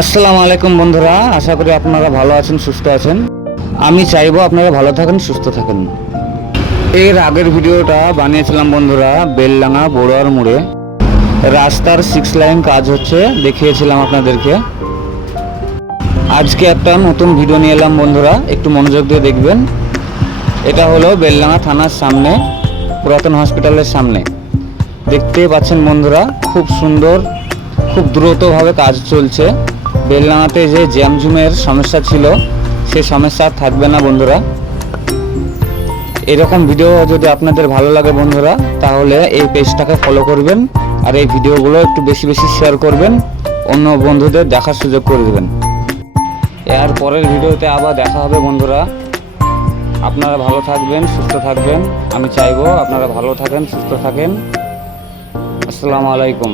আসসালামু আলাইকুম বন্ধুরা, আশা করি আপনারা ভালো আছেন, সুস্থ আছেন। আমি চাইবো আপনারা ভালো থাকেন, সুস্থ থাকেন। এর আগের ভিডিওটা বানিয়েছিলাম বন্ধুরা বেলডাঙ্গা বড়ুয়ার মোড়ে রাস্তার 6 লাইন কাজ হচ্ছে, দেখিয়েছিলাম আপনাদেরকে। আজকে একটা নতুন ভিডিও নিয়ে এলাম বন্ধুরা, একটু মনোযোগ দিয়ে দেখবেন। এটা হলো বেলডাঙ্গা থানার সামনে, পুরাতন হসপিটালের সামনে। দেখতে পাচ্ছেন বন্ধুরা, খুব সুন্দর, খুব দ্রুতভাবে কাজ চলছে। বেলডাঙ্গাতে যে জ্যামজুমের সমস্যা ছিল, সেই সমস্যা আর থাকবে না বন্ধুরা। এরকম ভিডিও যদি আপনাদের ভালো লাগে বন্ধুরা, তাহলে এই পেজটাকে ফলো করবেন আর এই ভিডিওগুলো একটু বেশি বেশি শেয়ার করবেন, অন্য বন্ধুদের দেখার সুযোগ করে দেবেন। এর পরের ভিডিওতে আবার দেখা হবে বন্ধুরা। আপনারা ভালো থাকবেন, সুস্থ থাকবেন। আমি চাইবো আপনারা ভালো থাকেন, সুস্থ থাকেন। আসসালামু আলাইকুম।